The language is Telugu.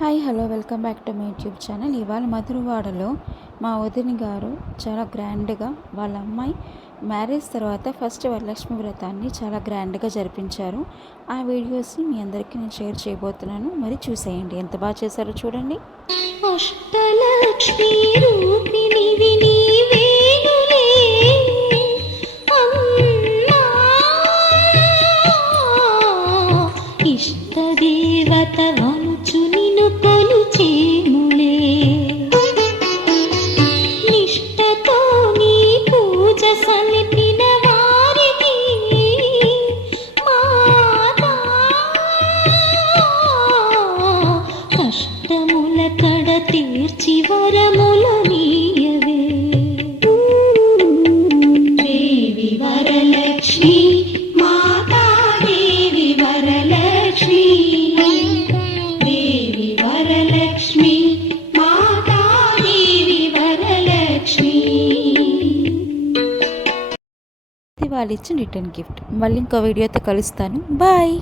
Hi hello welcome back to my YouTube channel. ఇవాళ మధురవాడలో మా వదిన గారు చాలా గ్రాండ్గా వాళ్ళ అమ్మాయి మ్యారేజ్ తర్వాత ఫస్ట్ వరలక్ష్మి వ్రతాన్ని చాలా గ్రాండ్గా జరిపించారు. ఆ వీడియోస్ని మీ అందరికీ నేను షేర్ చేయబోతున్నాను. మరి చూసేయండి, ఎంత బాగా చేశారో చూడండి. అష్టలక్ష్మి రూపిణివి నీవేనులే అమ్మా, ఇష్టదేవత వనుచు నిన్ను కొలుచేములే, నిష్టతో నీ పూజ సలిపిన వారికి మాతా, కష్టముల కడ తీర్చి వరములు నీయవే. దేవి వరలక్ష్మి మాతా, దేవి వరలక్ష్మి, దేవి వరలక్ష్మి మాతా, దేవి వరలక్ష్మి. ఇది వాళ్ళు ఇచ్చిన రిటర్న్ గిఫ్ట్. మళ్ళీ ఇంకో వీడియోతో కలుస్తాను. బాయ్.